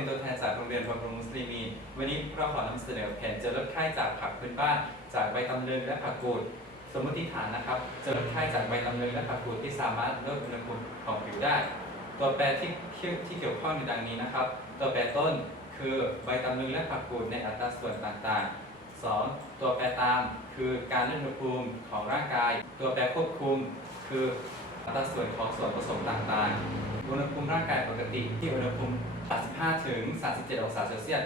เป็นตัวแทนจากโรงเรียนบำรุงมุสลิมีวันนี้เราขอนำเสนอแผนเจอลดไข้จากผักพื้นบ้าน จากใบตำลึงและผักกูด สมมติฐานนะครับเจอลดไข้จากใบตำลึงและผักกูดที่สามารถลดอุณหภูมิของผิวได้ ตัวแปรที่ที่เกี่ยวข้องอยู่ดังนี้นะครับ ตัวแปรต้นคือใบตำลึงและผักกูดในอัตราส่วนต่างๆ 2. ตัวแปรตามคือการลดอุณหภูมิของร่างกาย ตัวแปรควบคุมคืออัตราส่วนของส่วนผสมต่างๆ อุณหภูมิร่างกายปกติที่อุณหภูมิ 35 ถึง 37 องศาเซลเซียส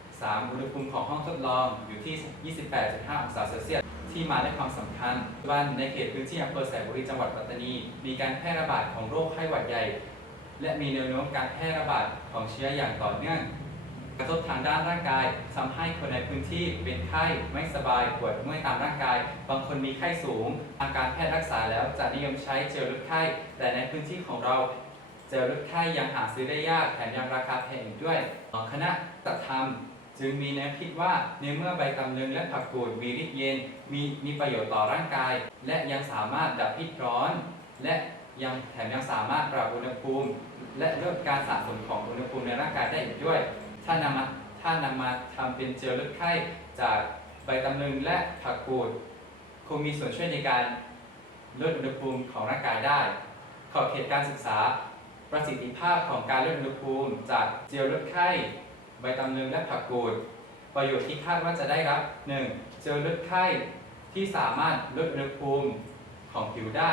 3. อุณหภูมิของห้องทดลองอยู่ที่ 28.5 องศาเซลเซียส ที่มาได้ความสำคัญว่าในเขตพื้นที่อำเภอแสนบุรีจังหวัดปัตตานี มีการแพร่ระบาดของโรคไข้หวัดใหญ่ และมีแนวโน้มการแพร่ระบาดของเชื้ออย่างต่อเนื่อง กระทบทางด้านร่างกายทำให้คนในพื้นที่เป็นไข้ไม่สบายปวดเมื่อยตามร่างกาย บางคนมีไข้สูงทาการแพทย์รักษาแล้วจะนิยมใช้เจลลดไข้ แต่ในพื้นที่ของเรา เจลลดไข้ยังหาซื้อได้ยากแถมยังราคาแพงอีกด้วยคณะจัดทำจึงมีแนวคิดว่าในเมื่อใบตำลึงและผักกูดมีฤทธิ์เย็นมีมีประโยชน์ต่อร่างกาย และยังสามารถดับพิษร้อน และยังแถมยังสามารถปรับอุณหภูมิ และลดการสะสมของอุณหภูมิในร่างกายได้อีกด้วย ถ้านำมาถ้านำมาทำเป็นเจลลดไข้จากใบตำลึงและผักกูดคงมีส่วนช่วยในการลดอุณหภูมิของร่างกายได้ ขอบเขตการศึกษา ประสิทธิภาพของการลดอุณหภูมิจากเจลลดไข้ ใบตำลึงและผักกูด ประโยชน์ที่คาดว่าจะได้รับ 1. เจลลดไข้ที่สามารถลดอุณหภูมิของผิวได้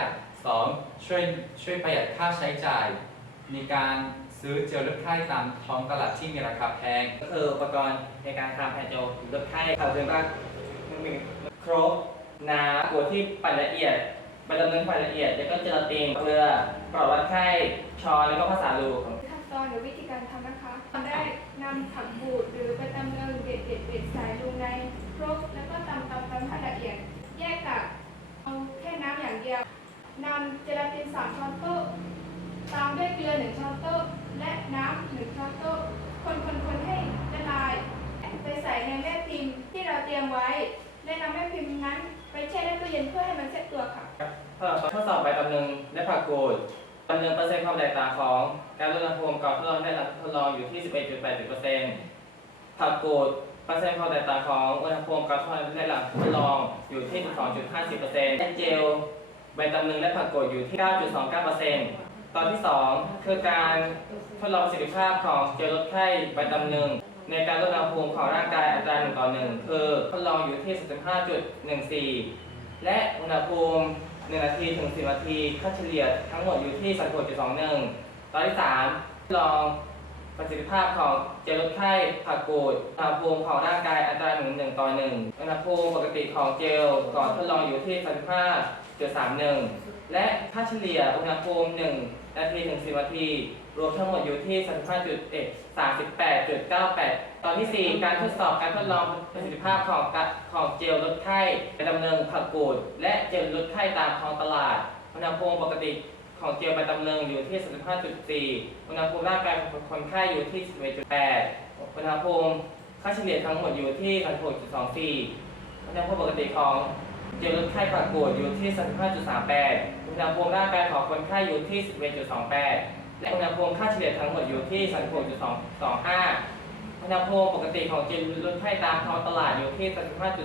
2. ช่วยช่วยประหยัดค่าใช้จ่ายในการซื้อเจลลดไข้ตามท้องตลาดที่มีราคาแพง ก็คืออุปกรณ์ในการทำแผ่นโจลดไข้ข่าวเตือนว่าหนึ่งครบน้ำตัวที่ปั่นละเอียด ใบดำเนินปั่นละเอียด แล้วก็เจลาตินเกลือปลอดวัดไข้ช้อนแล้วก็ภาษาลูกขั้นตอนหรือวิธีการทำนะคะตอนแรกนำผักบูดหรือใบตำลึงเด็ดเด็ดเด็ดใส่ลงในครกแล้วก็ตำตำตำให้ละเอียด แยกกับเอาแค่น้ำอย่างเดียวนำเจลาตินสามช้อนโต๊ะตามด้วยเกลือหนึ่งช้อนโต๊ะและน้ำหนึ่งช้อนโต๊ะคนคนคนให้ สำหรับทดสอบใบดำเนินและผักกูดดำนินเปอร์เซ็นต์ความแตกต่างของการลดอุณหภูมิก่อนทดลองได้หลังทดลองอยู่ที่ 11.8%ผักกูดเปอร์เซ็นต์ความแตกต่างของอุณหภูมิก่อนทดลองได้หลังทดลองอยู่ที่ 12.50%และเจลใบดำเนินและผักกูดอยู่ที่ 9.29%ตอนที่ 2 คือการทดลองประสิทธิภาพของเจลลดไข้ใบดำเนินในการลดอุณหภูมิของร่างกายอัตรา1ต่อ1คือทดลองอยู่ที่ 35.14 และอุณหภูมิ 1 นาทีถึง 10 นาทีค่าเฉลี่ยทั้งหมดอยู่ที่ 36.21 ตอนที่ 3 ลองประสิทธิภาพของเจลลดไข้ผักกูดอุณหภูมิของร่างกายอัตรา1 1ต่อ1อุณหภูมิปกติของเจลก่อนทดลองอยู่ที่ 35.31 และค่าเฉลี่ยอุณหภูมิ 1 นาทีถึง 10 นาที รวมทั้งหมดอยู่ที่35.1 38.98 ตอนที่ 4 การทดสอบการทดลองประสิทธิภาพของของเจลลดไข้ไปดำเนินผักกูด และเจลลดไข้ตามท้องตลาดอุณหภูมิปกติของเจลใบตำลึงอยู่ที่ 35.4 อุณหภูมิร่างกายของคนไข้อยู่ที่ 11.8 อุณหภูมิค่าเฉลี่ยทั้งหมดอยู่ที่36.24 อุณหภูมิปกติของเจลลดไข้ผักกูดอยู่ที่ 35.38 อุณหภูมิร่างกายของคนไข้อยู่ที่ 11.28 และอุณหภูมิค่าเฉลี่ยทั้งหมดอยู่ที่ 36.25อุณหภูมิปกติของเจลลดไข้ตามท้องตลาดอยู่ที่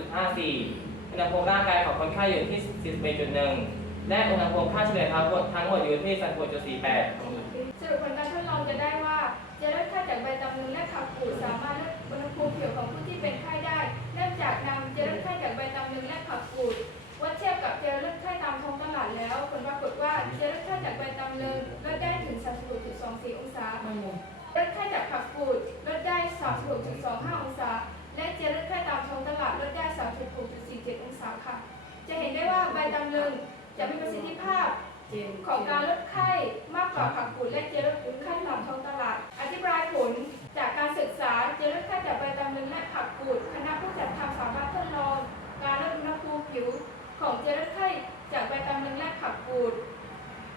35.54 อุณหภูมิร่างกายของคนไข้อยู่ที่ 41.1 และอุณหภูมิค่าเฉลี่ยทั้งหมดทั้งหมดอยู่ที่ 36.48 ลดไข้จากผักกูดลดได้ 36.25 องศา และเจลลดไข้ตามท้องตลาดลดได้ 36.47 องศาค่ะ จะเห็นได้ว่าใบตำลึงจะมีประสิทธิภาพของการลดไข้มากกว่าผักกุดและเจลลดไข้ตามท้องตลาด อธิบายผลจากการศึกษาเจลลดไข้จากใบตำลึงและผักกุดคณะผู้จัดทำสามารถทดลอง การลดอุณหภูมิผิวของเจลลดไข้จากใบตำลึงและผักกุด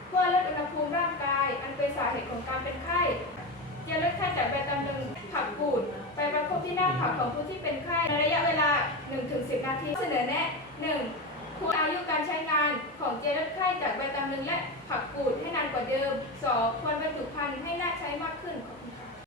เพื่อลดอุณหภูมิร่างกาย อันเป็นสาเหตุของการเป็นไข้ เจลลดไข้จากใบตำลึงผักกูดไปประคบที่หน้าผักของผู้ที่เป็นไข้ในระยะเวลา 1-10 นาที เสนอแนะ 1. ควรอายุการใช้งานของเจลลดไข้จากใบตำลึงและผักกูดให้นานกว่าเดิม 2. ควรบรรจุภัณฑ์ให้น่าใช้มากขึ้นขอบคุณ